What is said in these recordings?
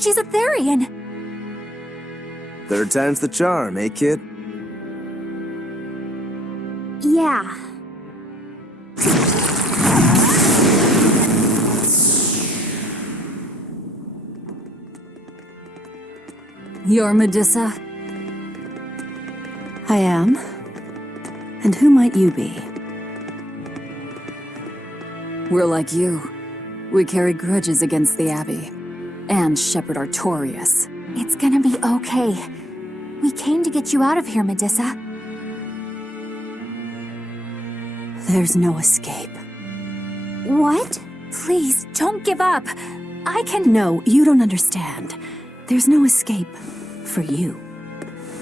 She's a Therian. Third time's the charm, eh, kid? Yeah. You're Medusa? I am. And who might you be? We're like you. We carry grudges against the Abbey. And Shepherd Artorias. It's gonna be okay. We came to get you out of here, Medusa. There's no escape. What? Please, don't give up. I can— No, you don't understand. There's no escape for you.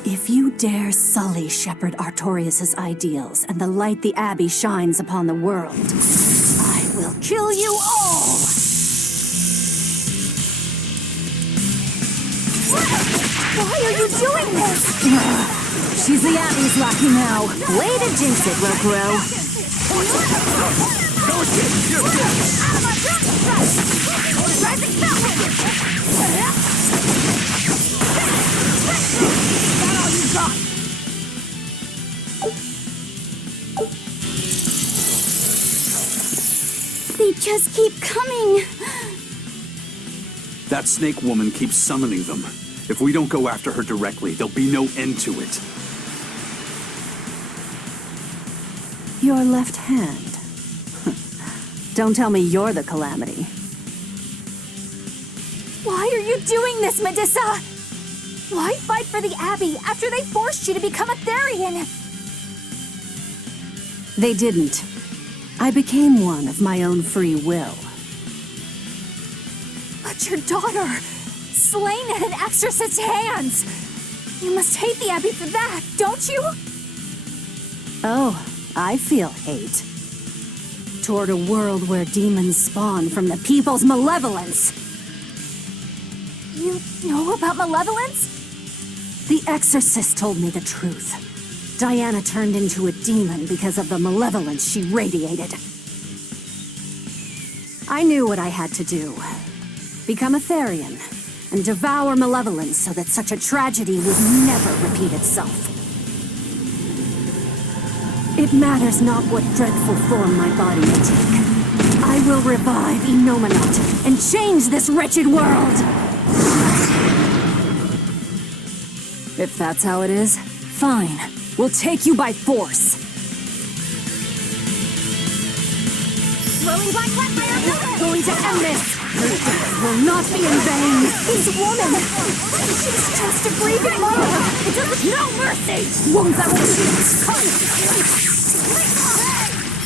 If you dare sully Shepherd Artorias' ideals and the light the Abbey shines upon the world, I will kill you all! Why are you doing this? She's the Abbey's lackey now. Way to jinx it, Rokuro. They just keep coming. That snake woman keeps summoning them. If we don't go after her directly, there'll be no end to it. Your left hand. Don't tell me you're the calamity. Why are you doing this, Medusa? Why fight for the Abbey after they forced you to become a Therian? They didn't. I became one of my own free will. But your daughter, slain at an exorcist's hands. You must hate the Abbey for that, don't you? Oh, I feel hate. Toward a world where demons spawn from the people's malevolence. You know about malevolence? The exorcist told me the truth. Diana turned into a demon because of the malevolence she radiated. I knew what I had to do. Become a Therian, and devour malevolence so that such a tragedy would never repeat itself. It matters not what dreadful form my body may take. I will revive Enominat and change this wretched world! If that's how it is, fine. We'll take you by force. Throwing black fire! Going to end this! Your death will not be in vain! This woman! She's just a breathing murderer! It doesn't know mercy! Wounds that will heal!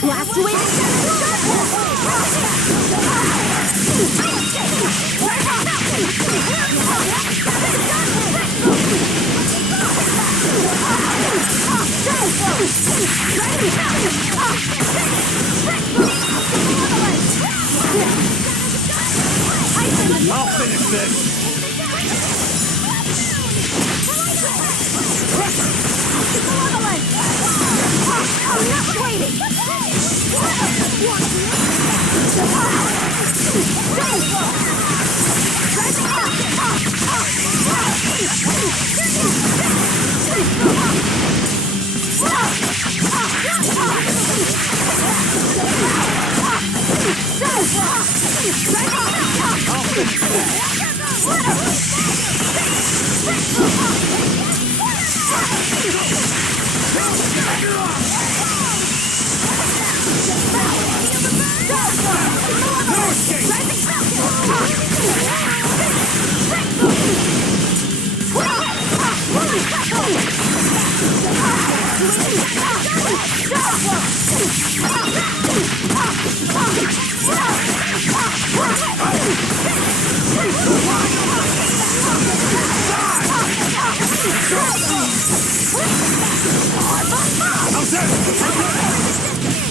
Last win! I'll finish this! I'm not waiting!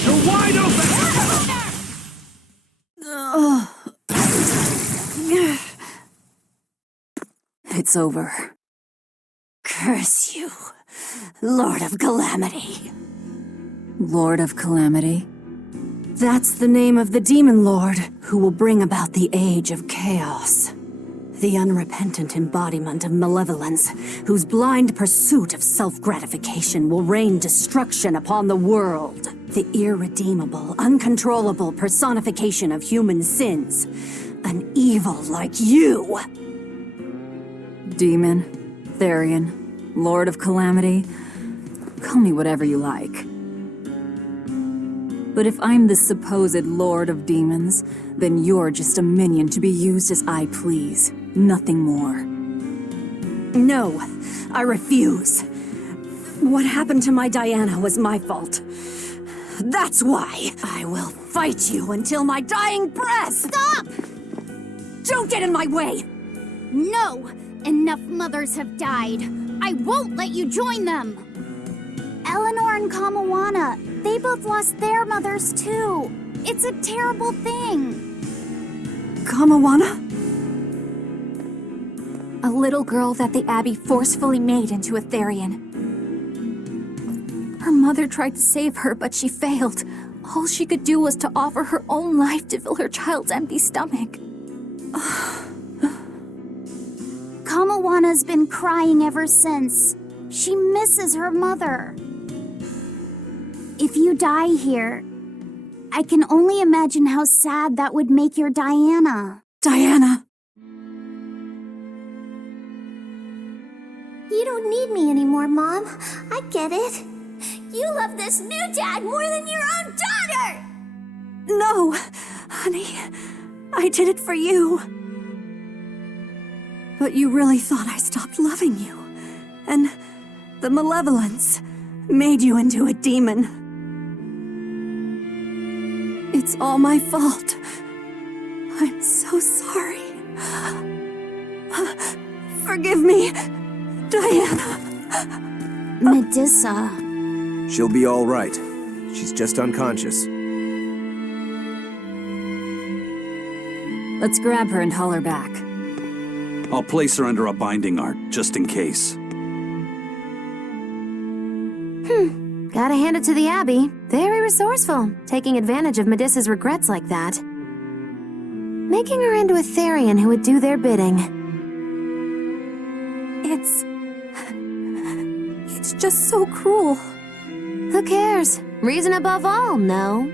You're wide open! It's over. Curse you, Lord of Calamity. Lord of Calamity? That's the name of the demon lord who will bring about the Age of Chaos. The unrepentant embodiment of malevolence, whose blind pursuit of self-gratification will rain destruction upon the world. The irredeemable, uncontrollable personification of human sins. An evil like you! Demon, Therian, Lord of Calamity. Call me whatever you like. But if I'm the supposed Lord of Demons, then you're just a minion to be used as I please. Nothing more. No, I refuse. What happened to my Diana was my fault. That's why I will fight you until my dying breath! Stop! Don't get in my way! No! Enough mothers have died. I won't let you join them! Eleanor and Kamawana, they both lost their mothers too. It's a terrible thing. Kamawana? A little girl that the Abbey forcefully made into a Therian. Her mother tried to save her, but she failed. All she could do was to offer her own life to fill her child's empty stomach. Kamawana's been crying ever since. She misses her mother. If you die here, I can only imagine how sad that would make your Diana. Diana! You don't need me anymore, Mom. I get it. You love this new dad more than your own daughter! No, honey. I did it for you. But you really thought I stopped loving you. And the malevolence made you into a demon. It's all my fault. I'm so sorry. Forgive me, Diana. Medusa. She'll be all right. She's just unconscious. Let's grab her and haul her back. I'll place her under a binding art, just in case. Gotta hand it to the Abbey. Very resourceful, taking advantage of Medusa's regrets like that. Making her into a Therian who would do their bidding. It's just so cruel. Who cares? Reason above all, no?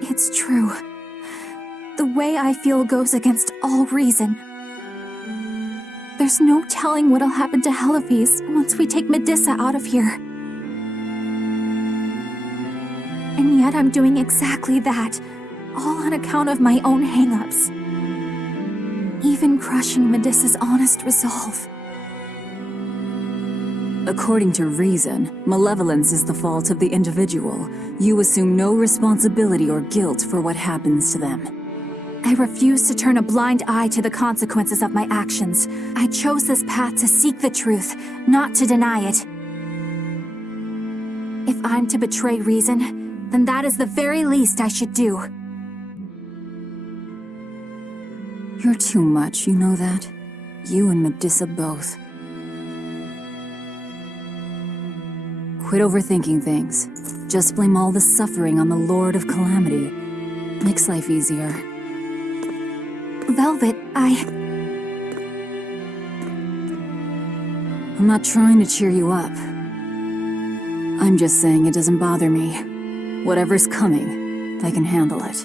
It's true. The way I feel goes against all reason. There's no telling what'll happen to Heliphys once we take Medusa out of here. And yet I'm doing exactly that, all on account of my own hang-ups. Even crushing Medusa's honest resolve. According to reason, malevolence is the fault of the individual. You assume no responsibility or guilt for what happens to them. I refuse to turn a blind eye to the consequences of my actions. I chose this path to seek the truth, not to deny it. If I'm to betray reason, then that is the very least I should do. You're too much, you know that? You and Medusa both. Quit overthinking things. Just blame all the suffering on the Lord of Calamity. Makes life easier. Velvet, I'm not trying to cheer you up. I'm just saying it doesn't bother me. Whatever's coming, I can handle it.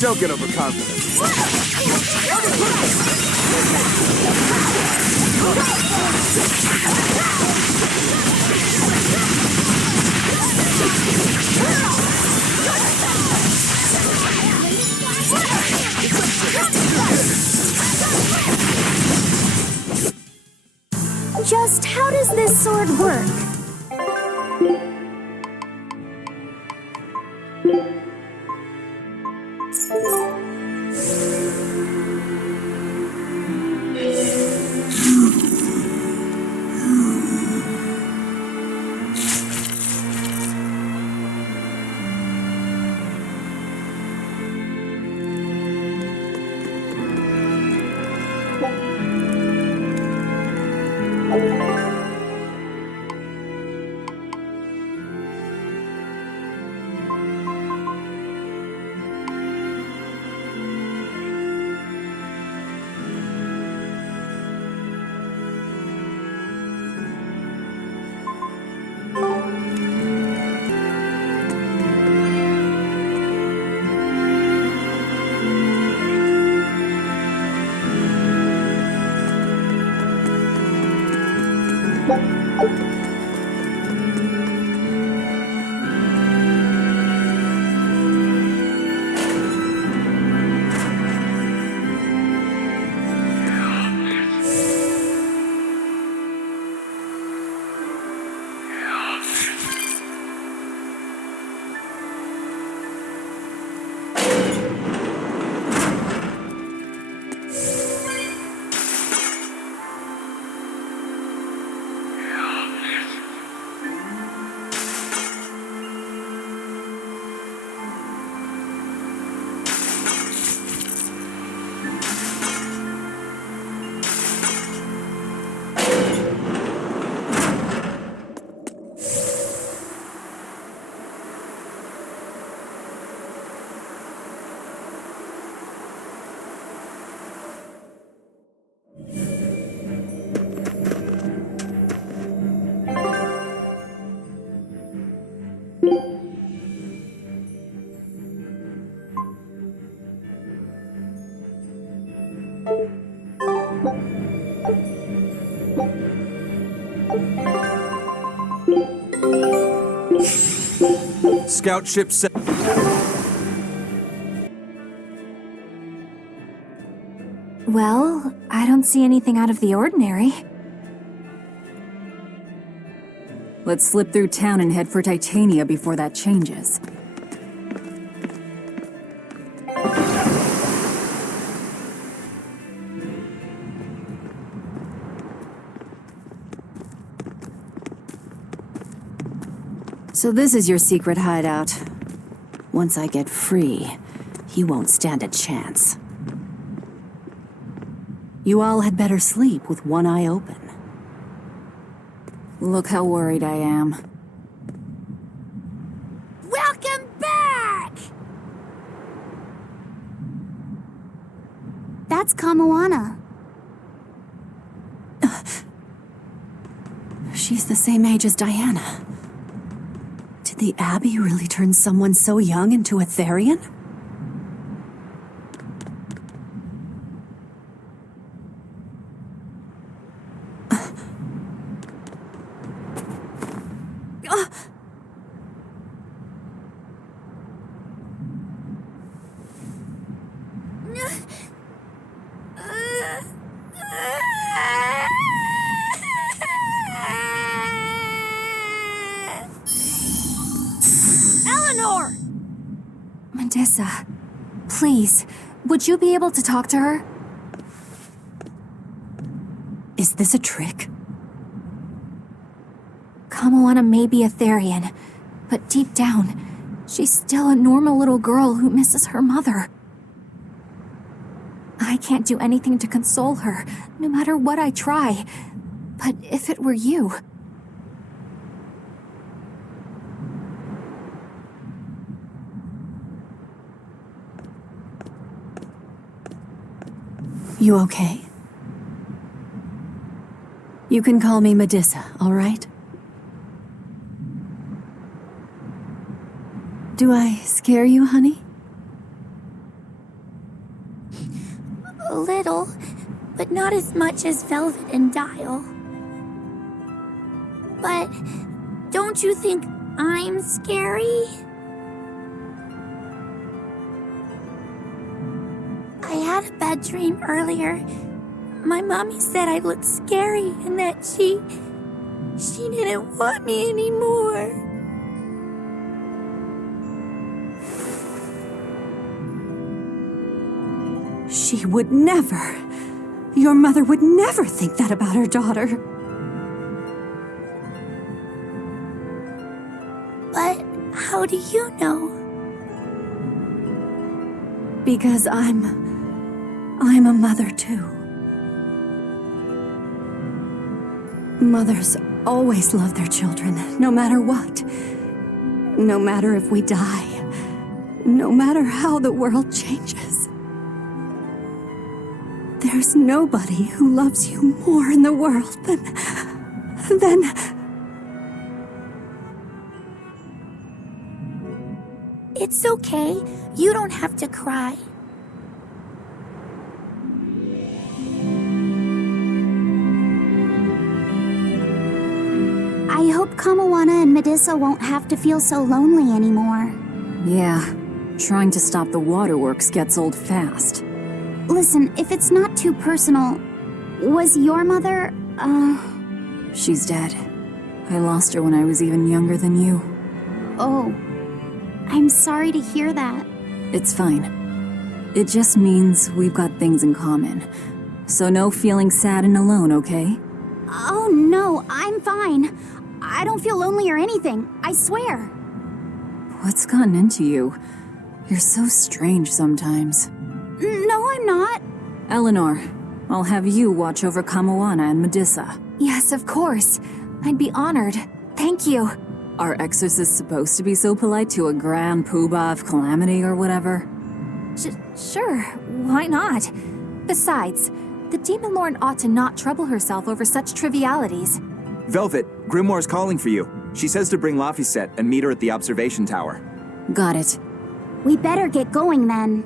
Don't get overconfident. Just how does this sword work? Scout ship set. Well, I don't see anything out of the ordinary. Let's slip through town and head for Titania before that changes. So this is your secret hideout. Once I get free, he won't stand a chance. You all had better sleep with one eye open. Look how worried I am. Welcome back! That's Kamoana. She's the same age as Diana. Did the Abbey really turn someone so young into a Therian? Eleanor! Medissa, please, would you be able to talk to her? Is this a trick? Kamoana may be a Therian, but deep down, she's still a normal little girl who misses her mother. I can't do anything to console her, no matter what I try. But if it were you... You okay? You can call me Medissa, all right? Do I scare you, honey? little, but not as much as Velvet and Dial. But don't you think I'm scary? I had a bad dream earlier. My mommy said I looked scary and that she didn't want me anymore. She would never. Your mother would never think that about her daughter. But how do you know? Because I'm a mother too. Mothers always love their children, no matter what. No matter if we die. No matter how the world changes. There's nobody who loves you more in the world than... It's okay. You don't have to cry. I hope Kamawana and Medissa won't have to feel so lonely anymore. Yeah, trying to stop the waterworks gets old fast. Listen, if it's not too personal, was your mother, She's dead. I lost her when I was even younger than you. Oh, I'm sorry to hear that. It's fine. It just means we've got things in common. So no feeling sad and alone, okay? Oh no, I'm fine. I don't feel lonely or anything, I swear. What's gotten into you? You're so strange sometimes. No, I'm not. Eleanor, I'll have you watch over Kamawana and Medissa. Yes, of course. I'd be honored. Thank you. Are exorcists supposed to be so polite to a grand poobah of calamity or whatever? Sure, why not? Besides, the Demon Lord ought to not trouble herself over such trivialities. Velvet, Grimoire's calling for you. She says to bring Laphicet and meet her at the observation tower. Got it. We better get going then.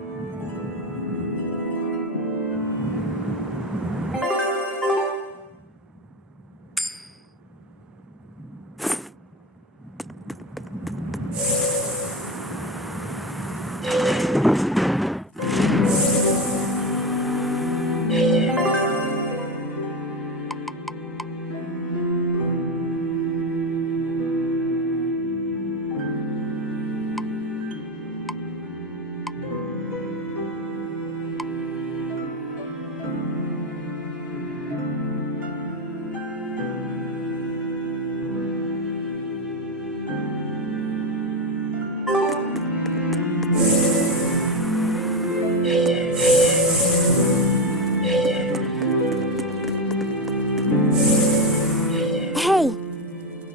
Hey,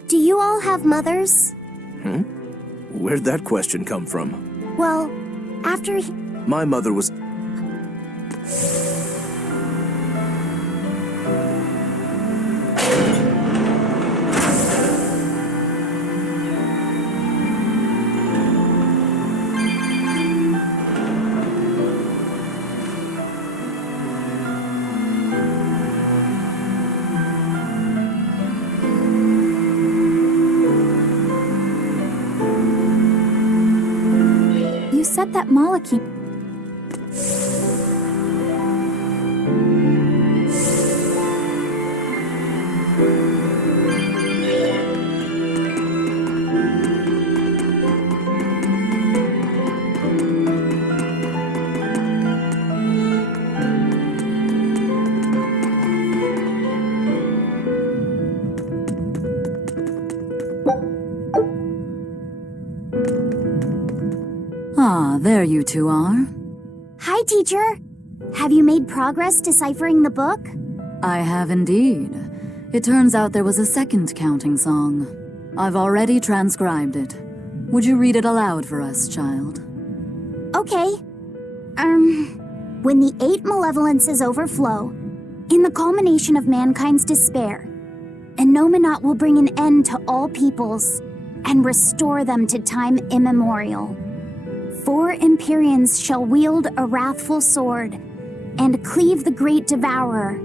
do you all have mothers? Where'd that question come from? Well, after My mother was... You said that molecule. Ah, there you two are. Hi, teacher. Have you made progress deciphering the book? I have indeed. It turns out there was a second counting song. I've already transcribed it. Would you read it aloud for us, child? Okay. When the 8 malevolences overflow, in the culmination of mankind's despair, Enominat will bring an end to all peoples and restore them to time immemorial. 4 Empyreans shall wield a wrathful sword, and cleave the great devourer,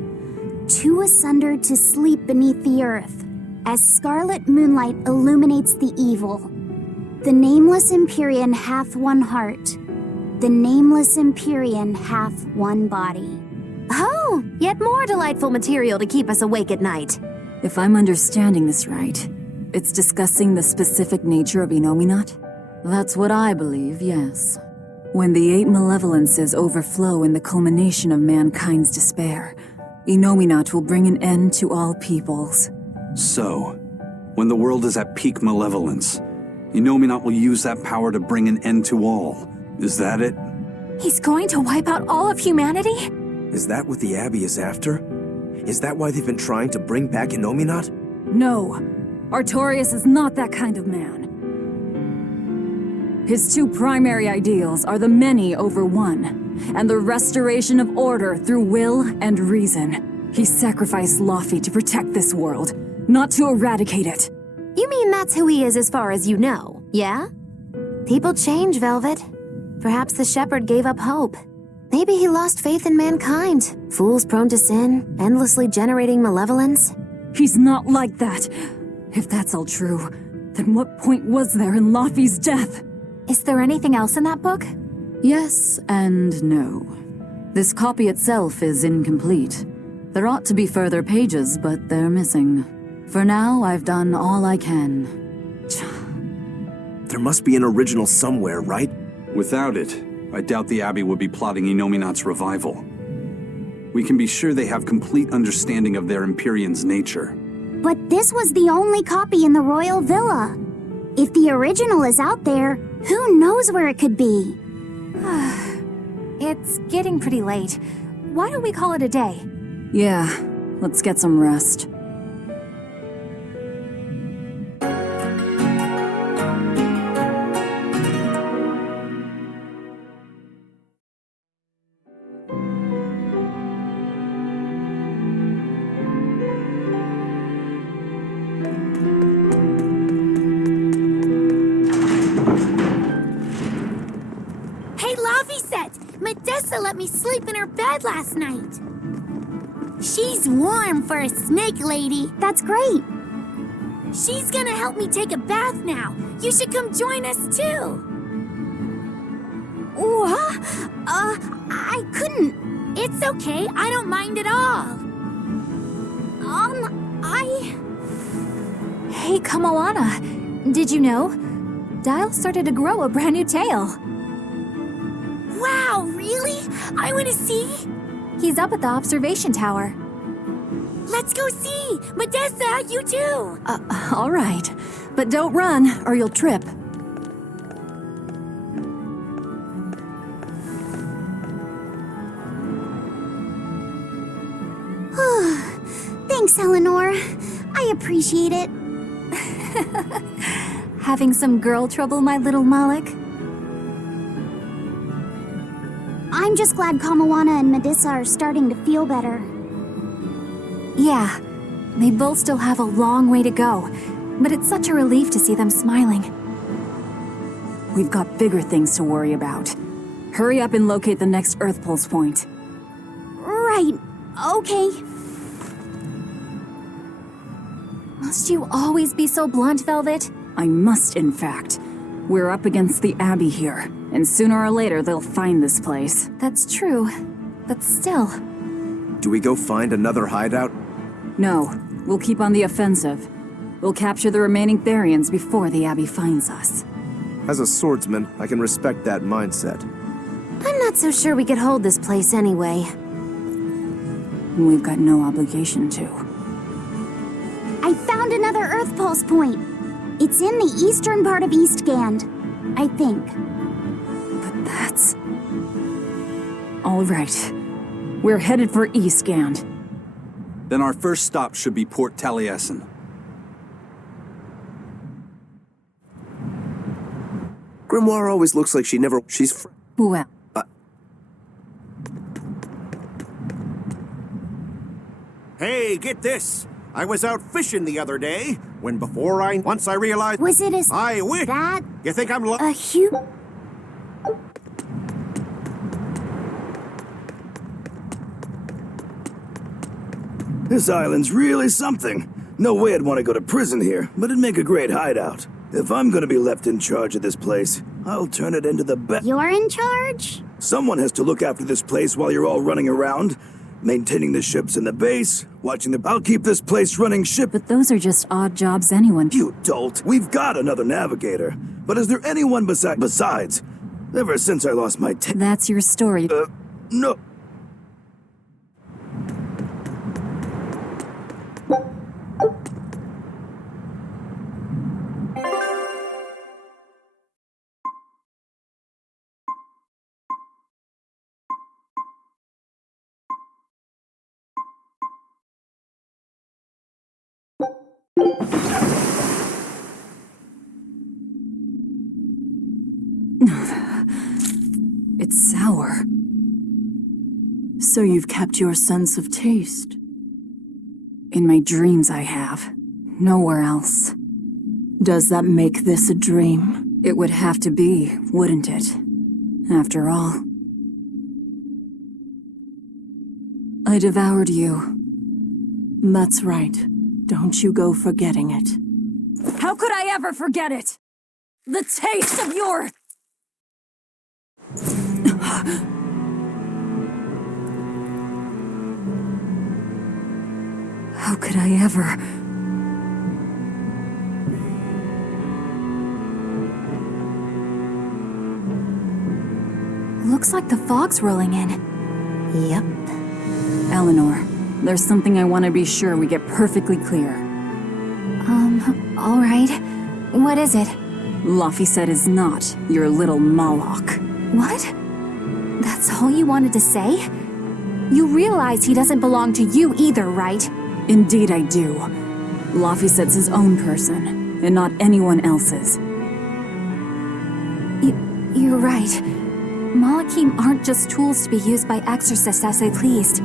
two asunder to sleep beneath the earth, as scarlet moonlight illuminates the evil. The nameless Empyrean hath one heart, the nameless Empyrean hath one body. Oh, yet more delightful material to keep us awake at night. If I'm understanding this right, it's discussing the specific nature of Innominat? That's what I believe, yes. When the 8 malevolences overflow in the culmination of mankind's despair, Innominat will bring an end to all peoples. So, when the world is at peak malevolence, Innominat will use that power to bring an end to all. Is that it? He's going to wipe out all of humanity? Is that what the Abbey is after? Is that why they've been trying to bring back Innominat? No, Artorias is not that kind of man. His two primary ideals are the many over one, and the restoration of order through will and reason. He sacrificed Laufey to protect this world, not to eradicate it. You mean that's who he is as far as you know, yeah? People change, Velvet. Perhaps the shepherd gave up hope. Maybe he lost faith in mankind. Fools prone to sin, endlessly generating malevolence. He's not like that. If that's all true, then what point was there in Laufey's death? Is there anything else in that book? Yes and no. This copy itself is incomplete. There ought to be further pages, but they're missing. For now, I've done all I can. There must be an original somewhere, right? Without it, I doubt the Abbey would be plotting Innominat's revival. We can be sure they have complete understanding of their Empyrean's nature. But this was the only copy in the royal villa. If the original is out there, who knows where it could be? It's getting pretty late. Why don't we call it a day? Yeah, let's get some rest. Let me sleep in her bed last night. She's warm for a snake lady. That's great. She's gonna help me take a bath now. You should come join us too. What? I couldn't. It's okay. I don't mind at all. Hey, Kamoana. Did you know? Dial started to grow a brand new tail. Wow, really? I want to see. He's up at the observation tower. Let's go see. Modessa, you too. All right. But don't run, or you'll trip. Thanks, Eleanor. I appreciate it. Having some girl trouble, my little Malik? I'm just glad Kamoana and Modessa are starting to feel better. Yeah, they both still have a long way to go, but it's such a relief to see them smiling. We've got bigger things to worry about. Hurry up and locate the next Earth Pulse point. Right, okay. Must you always be so blunt, Velvet? I must, in fact. We're up against the Abbey here, and sooner or later they'll find this place. That's true, but still. Do we go find another hideout? No, we'll keep on the offensive. We'll capture the remaining Therians before the Abbey finds us. As a swordsman, I can respect that mindset. I'm not so sure we could hold this place anyway. We've got no obligation to. I found another Earth Pulse point. It's in the eastern part of Eastgand, I think. But that's... All right. We're headed for Eastgand. Then our first stop should be Port Taliesin. Grimoire always looks like she's Well... Hey, get this! I was out fishing the other day, once I realized... Was it I wish... that... You think I'm... a huge... This island's really something. No way I'd want to go to prison here, but it'd make a great hideout. If I'm gonna be left in charge of this place, I'll turn it into the best. You're in charge? Someone has to look after this place while you're all running around, maintaining the ships in the base, watching the. I'll keep this place running ship. But those are just odd jobs anyone. You dolt. We've got another navigator. But is there anyone besides? Ever since I lost my That's your story. No. It's sour. So you've kept your sense of taste? In my dreams I have. Nowhere else. Does that make this a dream? It would have to be, wouldn't it? After all. I devoured you. That's right. Don't you go forgetting it. How could I ever forget it? The taste of your... How could I ever... Looks like the fog's rolling in. Yep. Eleanor, there's something I want to be sure we get perfectly clear. All right. What is it? Laphicet is not your little Moloch. What? That's all you wanted to say? You realize he doesn't belong to you either, right? Indeed I do. Laphicet's his own person, and not anyone else's. You're right. Malachim aren't just tools to be used by exorcists as they pleased.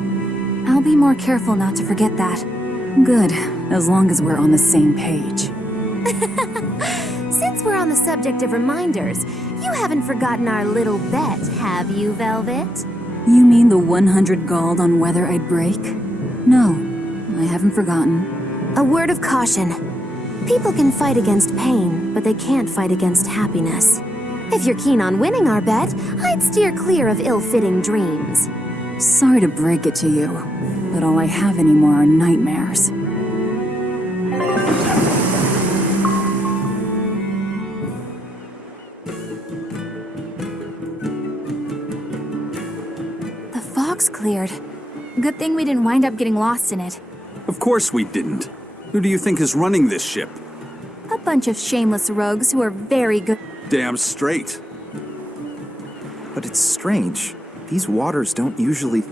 I'll be more careful not to forget that. Good, as long as we're on the same page. Since we're on the subject of reminders, you haven't forgotten our little bet, have you, Velvet? You mean the 100 gold on whether I'd break? No, I haven't forgotten. A word of caution. People can fight against pain, but they can't fight against happiness. If you're keen on winning our bet, I'd steer clear of ill-fitting dreams. Sorry to break it to you, but all I have anymore are nightmares. The fog's cleared. Good thing we didn't wind up getting lost in it. Of course we didn't. Who do you think is running this ship? A bunch of shameless rogues who are very good. Damn straight. But it's strange. These waters don't usually...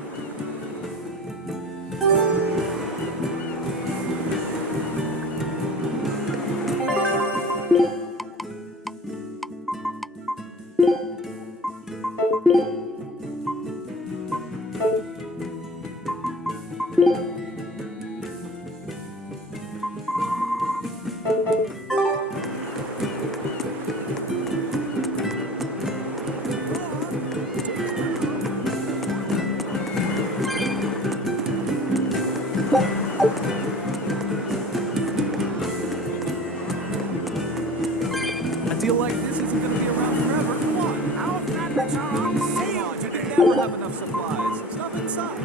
A deal like this isn't going to be around forever. Come on, our fabrics are on sale today. Never have enough supplies. Stuff inside.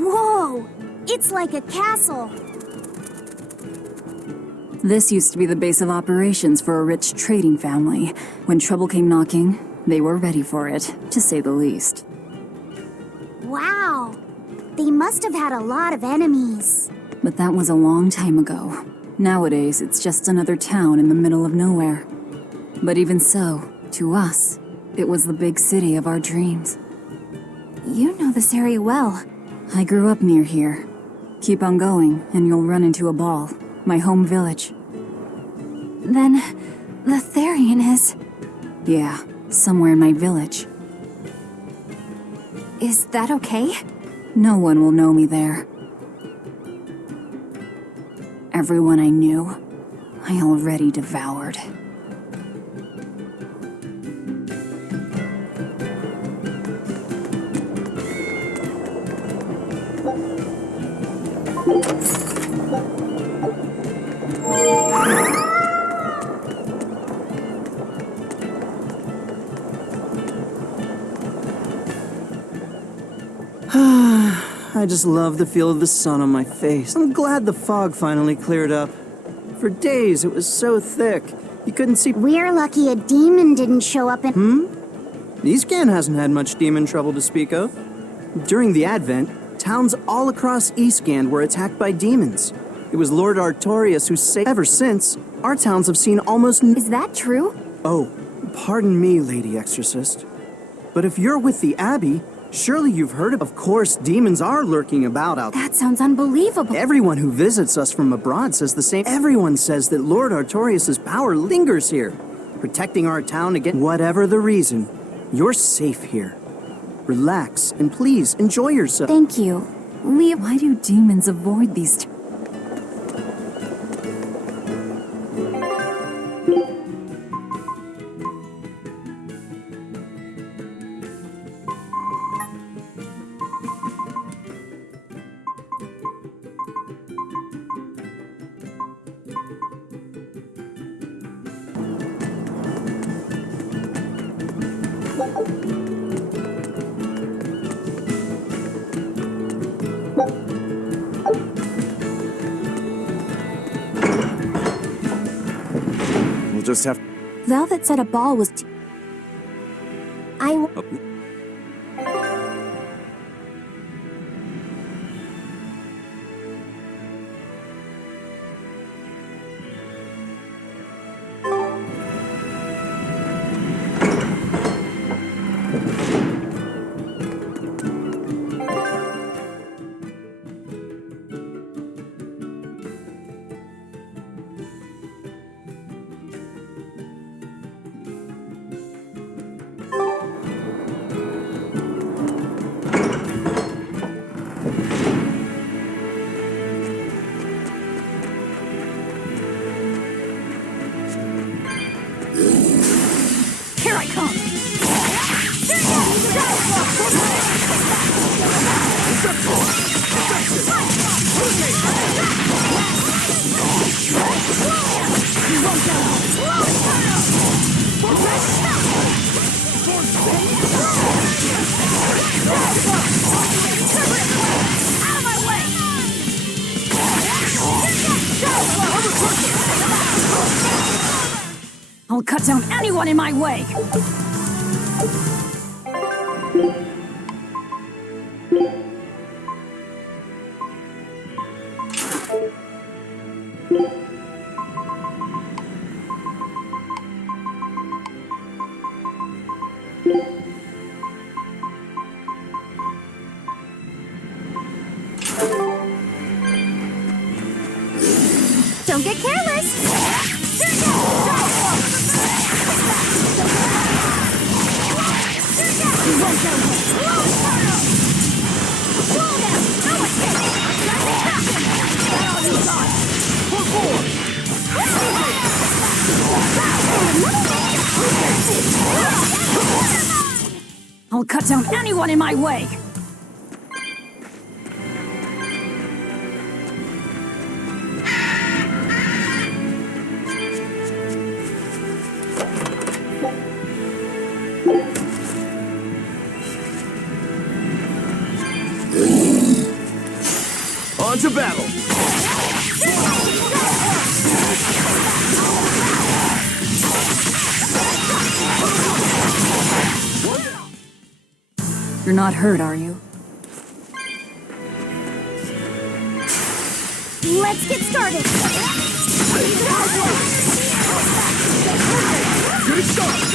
Whoa! It's like a castle. This used to be the base of operations for a rich trading family. When trouble came knocking, they were ready for it, to say the least. Wow. They must have had a lot of enemies. But that was a long time ago. Nowadays, it's just another town in the middle of nowhere. But even so, to us, it was the big city of our dreams. You know this area well. I grew up near here. Keep on going, and you'll run into a ball. My home village. Then, the Therian is... Yeah, somewhere in my village. Is that okay? No one will know me there. Everyone I knew, I already devoured. I just love the feel of the sun on my face. I'm glad the fog finally cleared up. For days, it was so thick, you couldn't see. We're lucky a demon didn't show up in. Eastgan hasn't had much demon trouble to speak of. During the Advent, towns all across Eastgan were attacked by demons. It was Lord Artorius who saved. Ever since, our towns have seen almost. Is that true? Oh, pardon me, Lady Exorcist. But if you're with the Abbey, surely you've heard of course, demons are lurking about out there. That sounds unbelievable. Everyone who visits us from abroad says the same. Everyone says that Lord Artorius' power lingers here, protecting our town against whatever the reason. You're safe here. Relax and please enjoy yourself. Thank you. Why do demons avoid these We'll just have. Velvet said a ball was. I'll cut down anyone in my way! Don't get careless! I'll cut down anyone in my way! On to battle! You're not hurt, are you? Let's get started! Good start!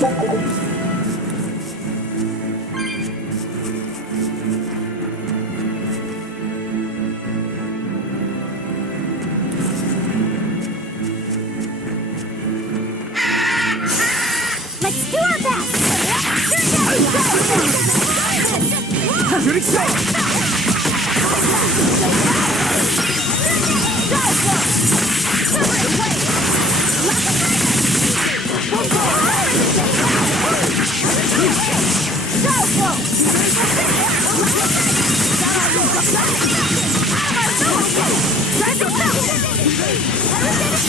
Let's do our best!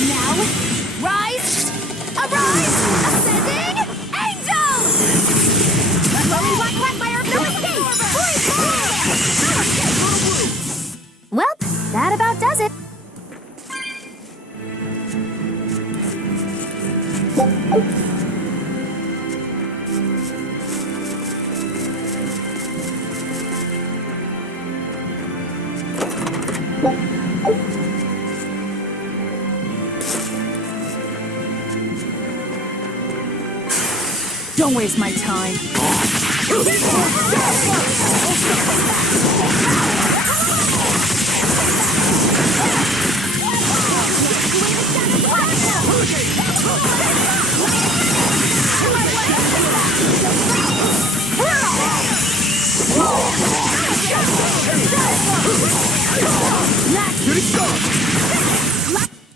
Now, rise! Arise! Ascending angels! Slowly black quagmire, no escape! Well, that about does it. Don't waste my time.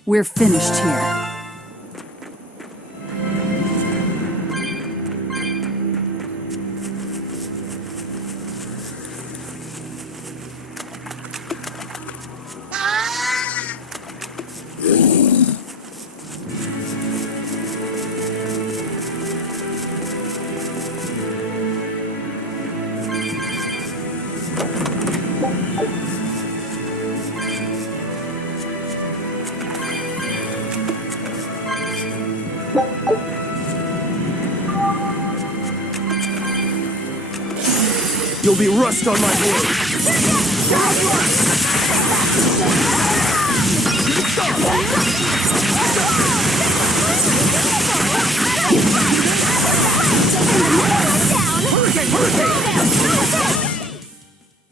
We're finished here. You'll be rust on my blade.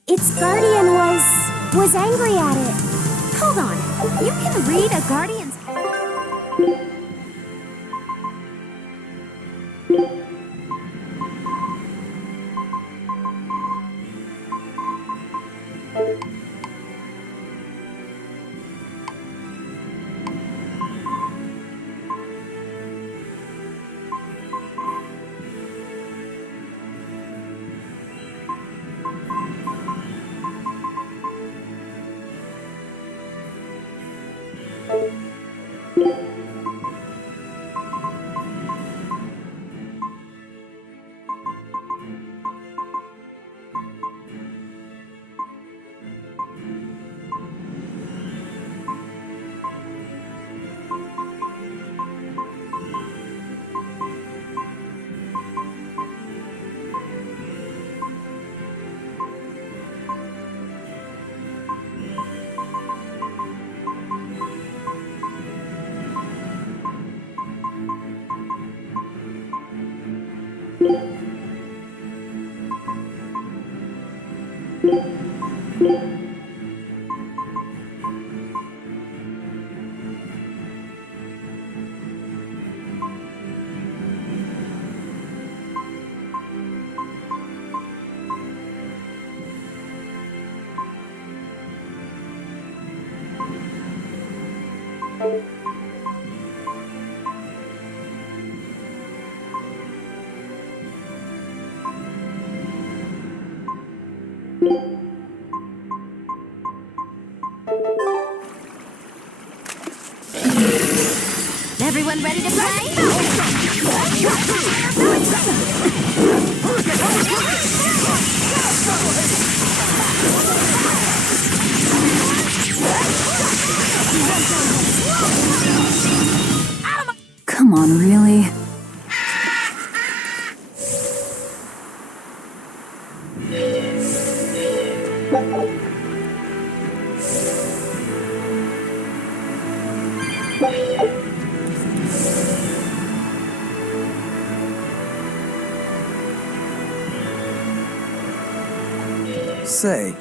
Its guardian was angry at it. Hold on. You can read a guardian's... Everyone ready to play? Come on, really? Say,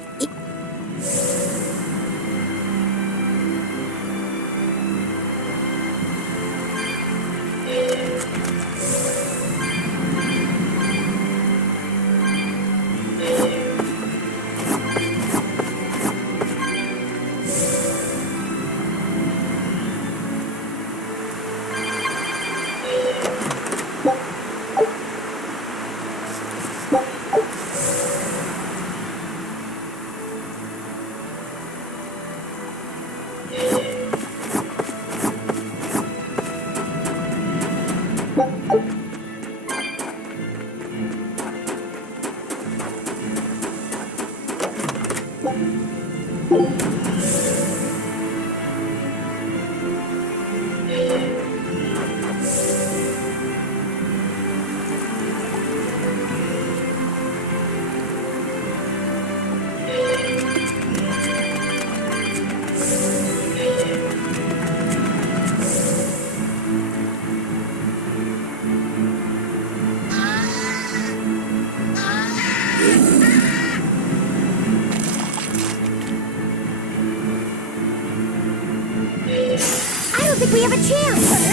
I don't think we have a chance!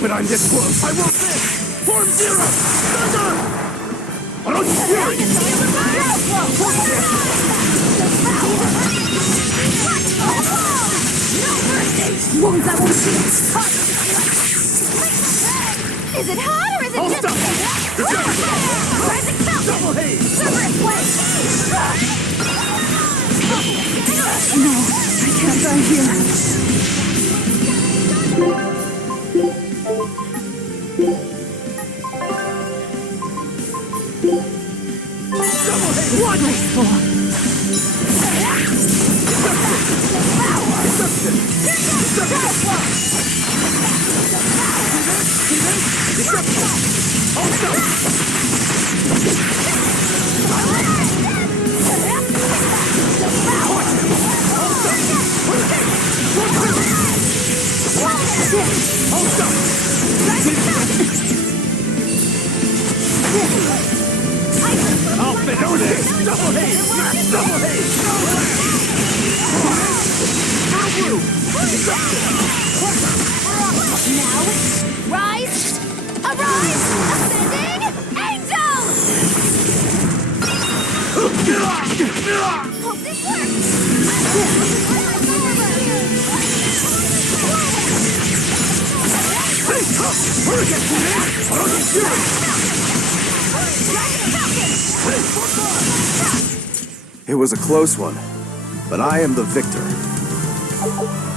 but I'm this close. I won't miss. Form zero. Thunder. I don't hear it. Is it hot or is it just... Where's it coming? Double haze. Reverse wave. No, I can't die here. Double haze. What? I'll fit over there. Double haze. Double haze. Now, rise, arise, ascending, angel! Hope this It was a close one, but I am the victor.